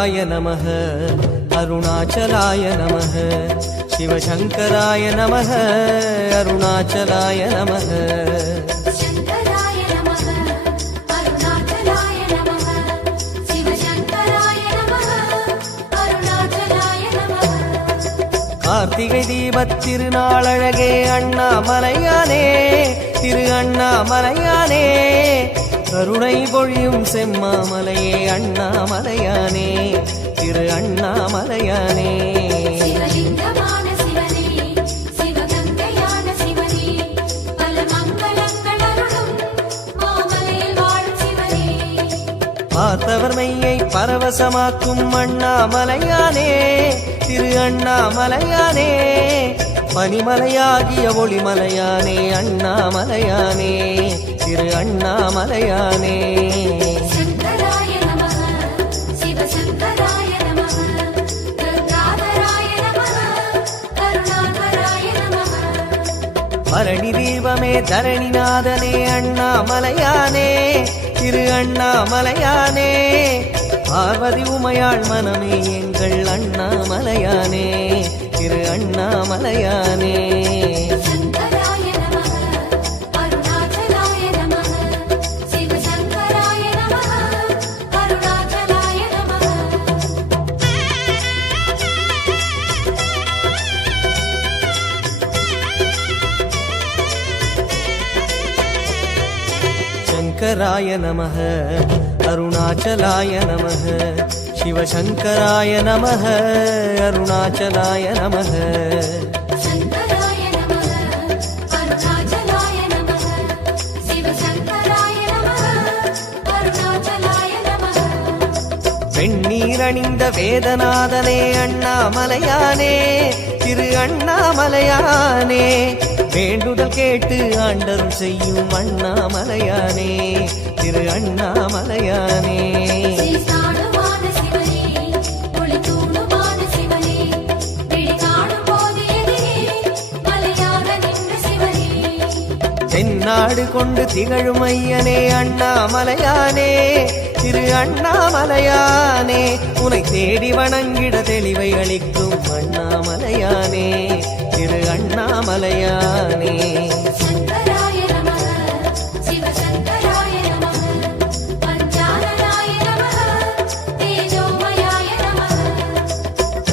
शङ्कराय नमः अरुणाचलाय नमः शिवशङ्कराय नमः अरुणाचलाय नमः शङ्कराय नमः अरुणाचलाय नमः शिवशङ्कराय नमः अरुणाचलाय नमः கார்த்திகை தீபத் திருநாளழகே அண்ணாமலையானே திரு அண்ணாமலையானே கருணை பொழியும் செம்மாமலையே அண்ணாமலையானே. திரு அண்ணாமலையானே. பார்த்தவர் மெய்யை பரவசமாக்கும் அண்ணாமலையானே. திரு அண்ணாமலையானே. பனிமலையாகிய ஒளிமலையானே அண்ணாமலையானே திரு அண்ணாமலையானே. பரணி தீபமே தரணிநாதனே அண்ணாமலையானே திரு அண்ணாமலையானே. பார்வதி உமையாள் மனமே எங்கள் அண்ணாமலையானே. திரு அண்ணாமலையானே. சங்கராய நமக அருணாச்சலாய நமக சிவசங்கராய நம அருணாச்சலாய நம வெண்ணீரணிந்த வேதநாதனே அண்ணாமலையானே திரு அண்ணாமலையானே வேண்டுதல் கேட்டு ஆண்டரும் செய்யும் அண்ணாமலையானே திரு அண்ணாமலையானே. தென்னாடு கொண்டு திகழும் ஐயனே அண்ணாமலையானே. திரு அண்ணாமலையானே உனை தேடி வணங்கிட தெளிவை அளிக்கும் அண்ணாமலையானே. திரு அண்ணாமலையானே.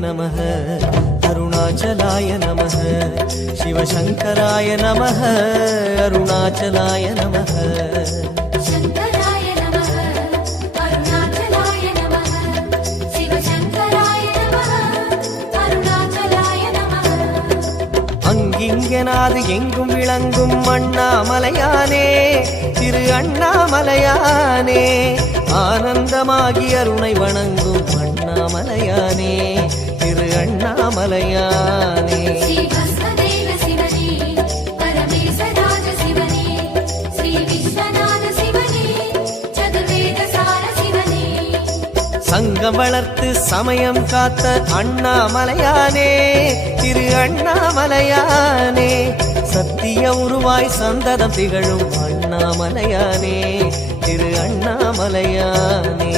நமக அருணாச்சலாய நமக சிவசங்கராய நமக அருணாச்சலாய நமக அங்கிங்கனாது எங்கும் விளங்கும் அண்ணாமலையானே திரு அண்ணாமலையானே ஆனந்தமாகி அருணை வணங்கும் அண்ணாமலையானே அண்ணாமலையானே சங்கம் வளர்த்து சமயம் காத்த அண்ணாமலையானே திரு அண்ணாமலையானே. சத்திய உருவாய் சந்ததம் திகழும் அண்ணாமலையானே திரு அண்ணாமலையானே.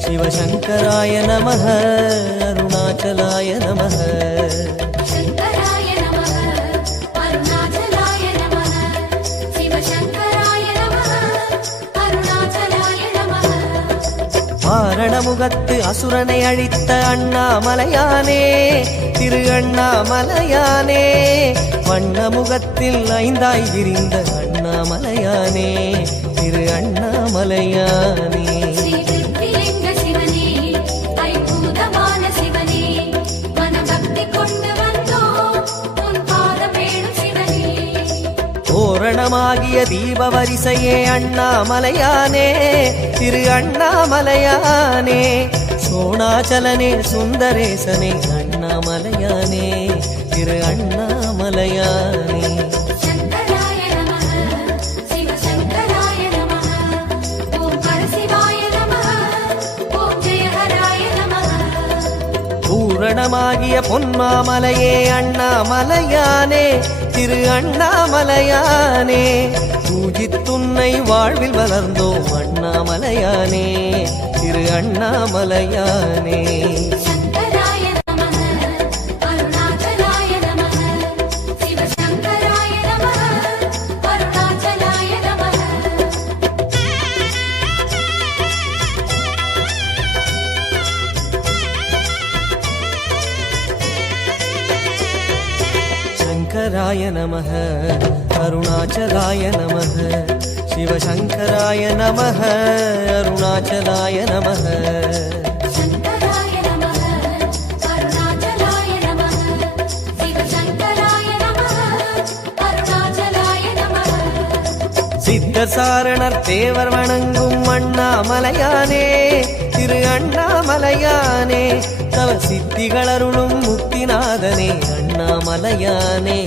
शिवशङ्कराय नमः अरुणाचलाय नमः शङ्कराय नमः अरुणाचलाय नमः शिवशङ्कराय नमः अरुणाचलाय नमः மாரணமுகத்து அசுரனை அழித்த அண்ணாமலையானே திரு அண்ணாமலையானே வண்ணமுகத்தில் ஐந்தாய் விரிந்த அண்ணாமலையானே. திரு அண்ணாமலையானே தோரணமாகிய தீப வரிசையே அண்ணாமலையானே திரு அண்ணாமலையானே. சோணாச்சலனே சுந்தரேசனே அண்ணாமலையானே திரு அண்ணாமலையானே. பூரணமாகிய பொன்மாமலையே அண்ணாமலையானே திரு அண்ணாமலையானே. பூஜித்துன்னை வாழ்வில் வளர்ந்தோம் அண்ணாமலையானே திரு அண்ணாமலையானே. சிவசங்கராய நமக. அருணாச்சலாய நமக. சிவசங்கராய நமக. அருணாச்சலாய நமக. சித்தசாரணர் தேவர் வணங்கும் அண்ணாமலையானே. திரு அண்ணாமலையானே. தவ சித்திகளருளும் முக்திநாதனே அண்ணாமலையானே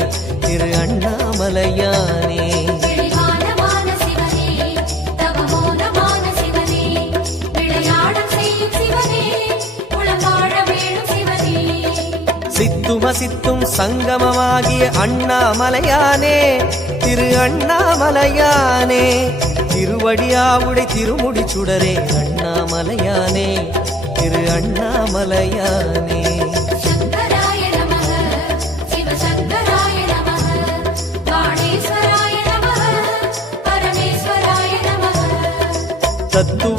திரு அண்ணாமலையானே. தெளிவானமான சிவனே தவமோனமான சிவனே விளையாடச் செய்யும் சிவனே உளவாழ வேணும் சிவனே. சித்தும சித்தும் சங்கமமாகிய அண்ணாமலையானே திரு அண்ணாமலையானே. திருவடியாவுடை திருமுடி சுடரே அண்ணாமலையானே திரு அண்ணாமலையானே.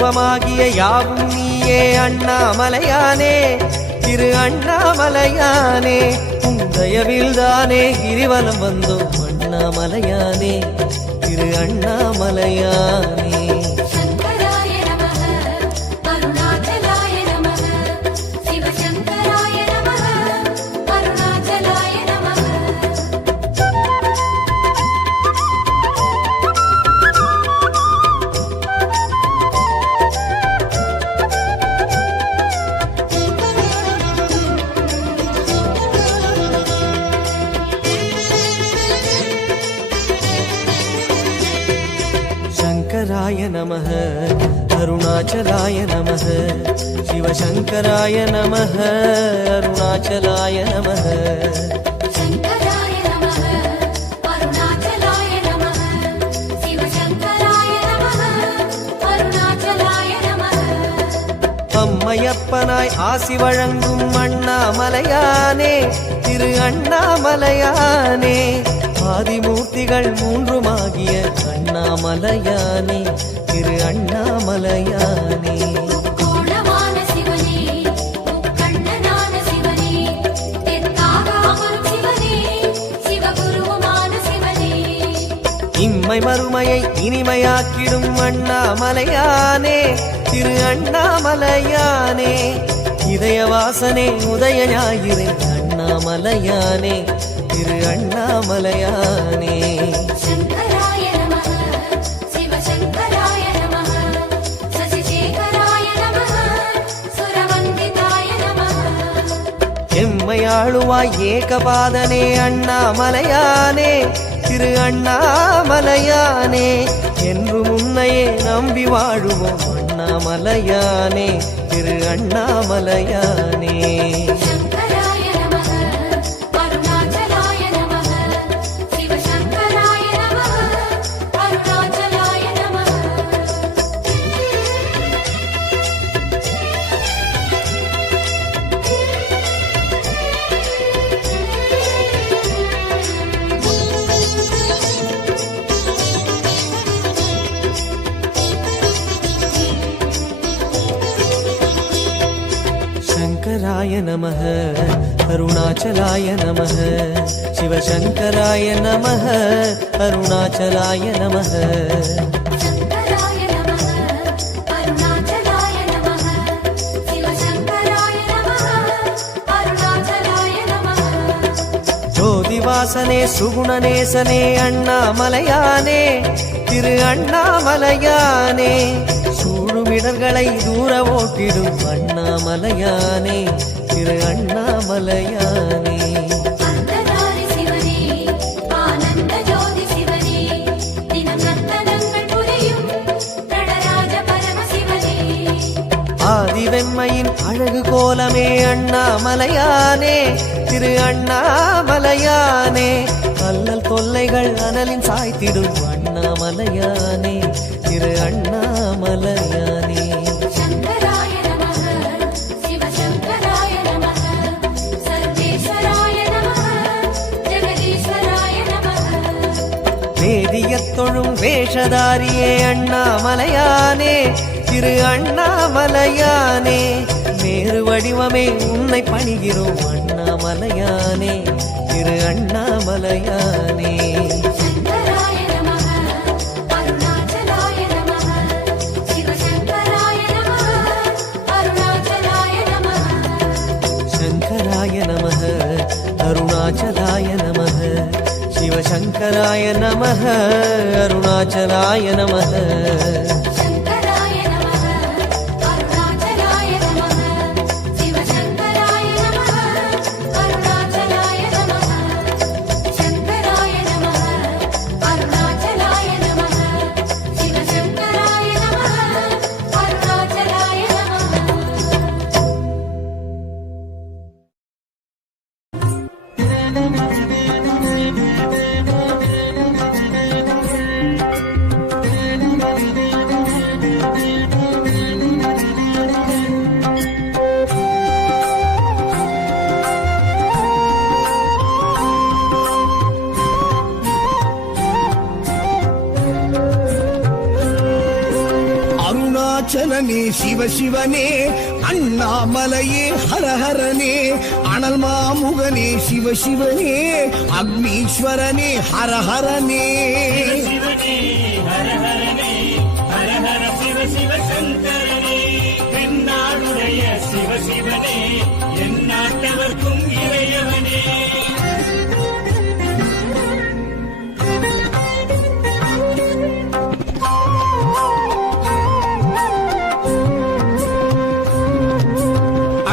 தத்துவமாகிய யாவும் நீயே அண்ணாமலையானே. திரு அண்ணாமலையானே உந்தயவில் தானே கிரிவலம் வந்தோம் அண்ணாமலையானே. திரு அண்ணாமலையானே. शङ्कराय नमः अरुणाचलाय नमः शिवशङ्कराय नमः अरुणाचलाय नमः அம்மையப்பனாய் ஆசி வழங்கும் அண்ணாமலையானே திரு அண்ணாமலையானே ஆதிமூர்த்திகள் மூன்றுமாகிய அண்ணாமலையானே திரு அண்ணாமலையானே இம்மை மறுமையை இனிமையாக்கிடும் அண்ணாமலையானே. திரு அண்ணாமலையானே. இதய வாசனே உதய ஞாயிறு அண்ணாமலையானே. திரு அண்ணாமலையானே. எம்மையாளுவாய் ஏகபாதனே அண்ணாமலையானே. திரு அண்ணாமலையானே என்று முன்னையே நம்பி வாழுவோம் அண்ணாமலையானே திரு அண்ணாமலையானே. அருணாச்சலாய நம சிவசங்கராய நம அருணாச்சலாய நம வாசனே சுகுணநேசனே அண்ணாமலையானே. திரு அண்ணாமலையானே. சூழுமிடர்களை தூர ஓட்டிடும் அண்ணாமலையானே. திரு அண்ணாமலையானே. ஆதிவெம்மையின் அழகு கோலமே அண்ணாமலையானே திரு அண்ணாமலையானே. அல்லல் தொல்லைகள் அனலின் சாய்த்திடும் அண்ணாமலையானே திரு அண்ணாமலையானே. வேஷதாரியே அண்ணாமலையானே திரு அண்ணாமலையானே நேரு வடிவமே உன்னை பணிகிறோம் அண்ணாமலையானே திரு அண்ணாமலையானே. சிவசங்கராய நமக அருணாச்சலாய நமக சிவனே சிவ சிவனே அண்ணாமலையே ஹரஹரனே அனல் மாமுகனே சிவ சிவனே அக்னீஸ்வரனே ஹரஹரனே.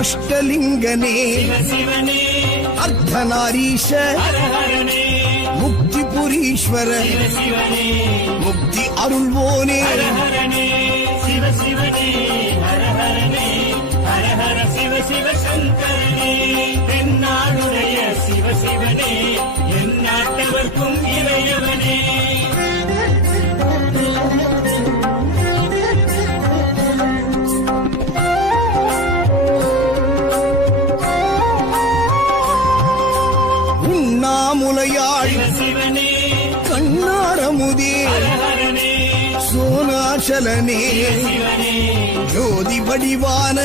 அஷ்டலிங்கனே அர்த்தநாரீஷ முக்தி புரீஸ்வர முக்தி அருள்வோனே சிவ சங்கரனே என் நாட்டவர்க்கும் இறையவனே. சிவ ஜோதி வடிவான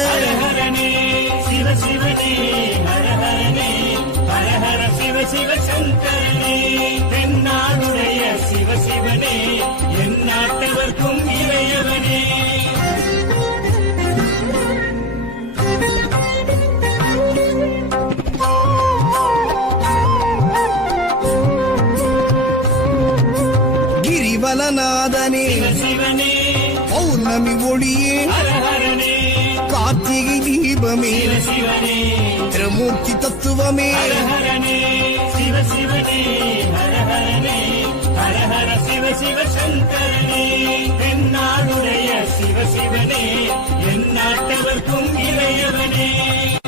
தென்னாடுடைய சிவ என் நாட்டவர்க்கும் இளையவனே சிவலநாதனே. பௌர்ணமி ஒளியே. கார்த்திகை தீபமே. திருமூர்த்தி தத்துவமே. என்னாட்டவர்க்கும் இளையவனே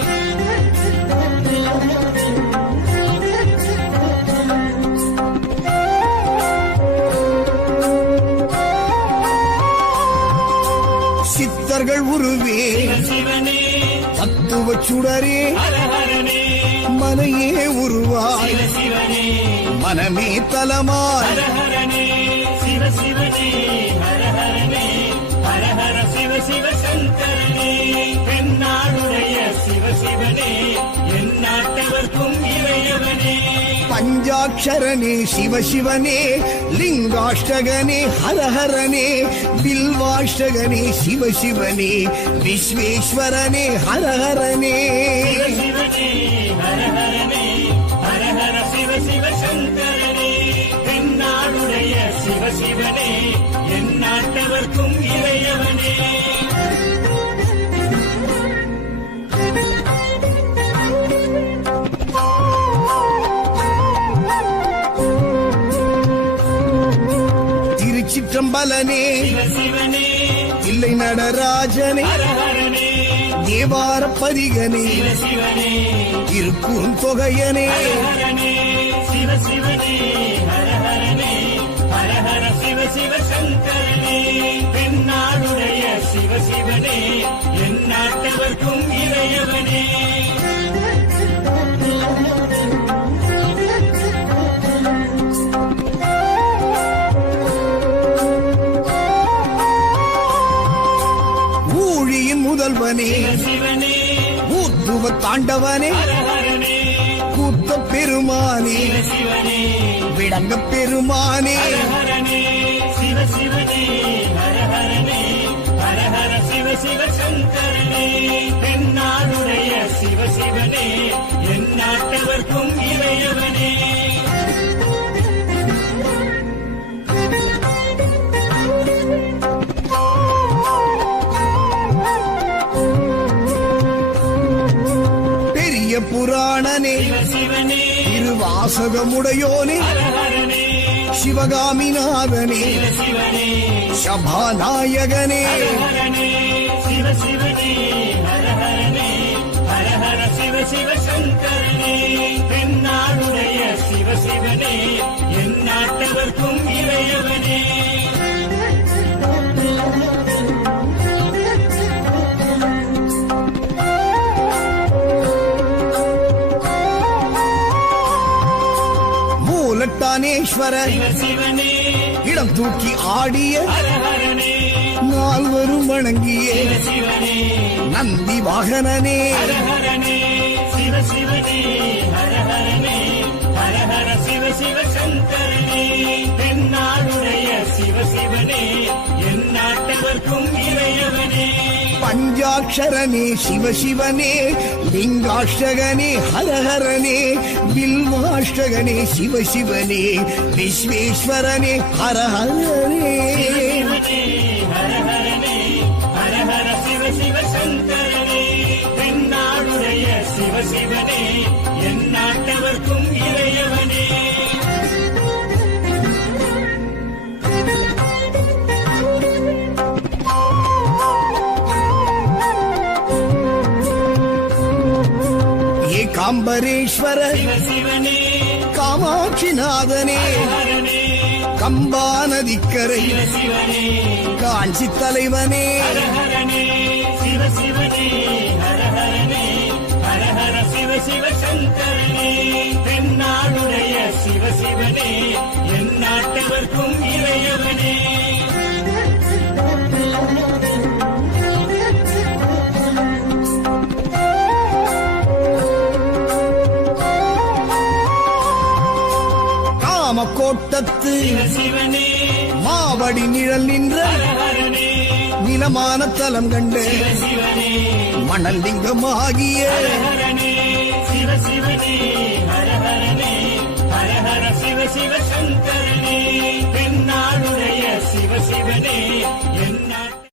சித்தர்கள் உருவே. தத்துவ சுடரே. மலையே உருவாய். மனமே தலமாய். சிவ சங்கரனே. சிவனே. என் நாட்டவர்க்கும் இறையவனே. பஞ்சாட்சரனே சிவசிவனே லிங்காஷ்டகனே ஹரஹரனே பில்வாஷ்டகனே சிவசிவனே விஸ்வேஸ்வரனே ஹரஹரனே. சிவ சிவனே ஹர திருச்சிற்றம்பலனே சிவ இல்லை நடராஜனே. தேவார பதிகனே இருக்கும் தொகையனே. ஹரஹரனே சிவ சங்கரனே தென்னாடுடைய சிவ என் நாட்டவர்க்கும் இறையவனே. சிவனே. ஊத்துவ தாண்டவனே. கூத்த பெருமானே. விளங்க பெருமானே. ஹரஹரனே சிவ சிவனே நாட்டவர்க்கும் ஹரஹர சிவனே திருவாசகமுடையோனே. ஹரஹரனே சிவகாமிநாதனே. சபாநாயகனே. சிவ சங்கரனே என் நாட்டவர்க்கும் சிவனே. இடம் தூக்கி ஆடிய நால்வரும் வணங்கிய நந்தி வாகனனே. சிவ சிவ சங்கரனே. தென்னாடுடைய சிவ சிவனே என் நாட்டவர்க்கும் இறையவனே. பஞ்சாட்சரனே சிவசிவனே லிங்காஷ்டகனே ஹரஹரனே பில்வாஷ்டகனே சிவசிவனே விஸ்வேஸ்வரனே ஹரஹரனே. சிவனே ஹரஹரனே ஹரஹர சிவ சிவ சங்கரனே. தென்னாடுடைய சிவ அம்பரீஸ்வர சிவ சிவனே காமாட்சிநாதனே கம்பா நதிக்கரை காஞ்சி தலைவனே ஹரஹரனே சிவ சிவனே சிவ சங்கரனே தென்னாடுடைய சிவ சிவனே. காமக்கோட்டத்து மாவடி நிழல் நின்ற நிலமான தலம் கண்டு மணல் லிங்கமாகிய சிவ சிவனே ஹரஹரனே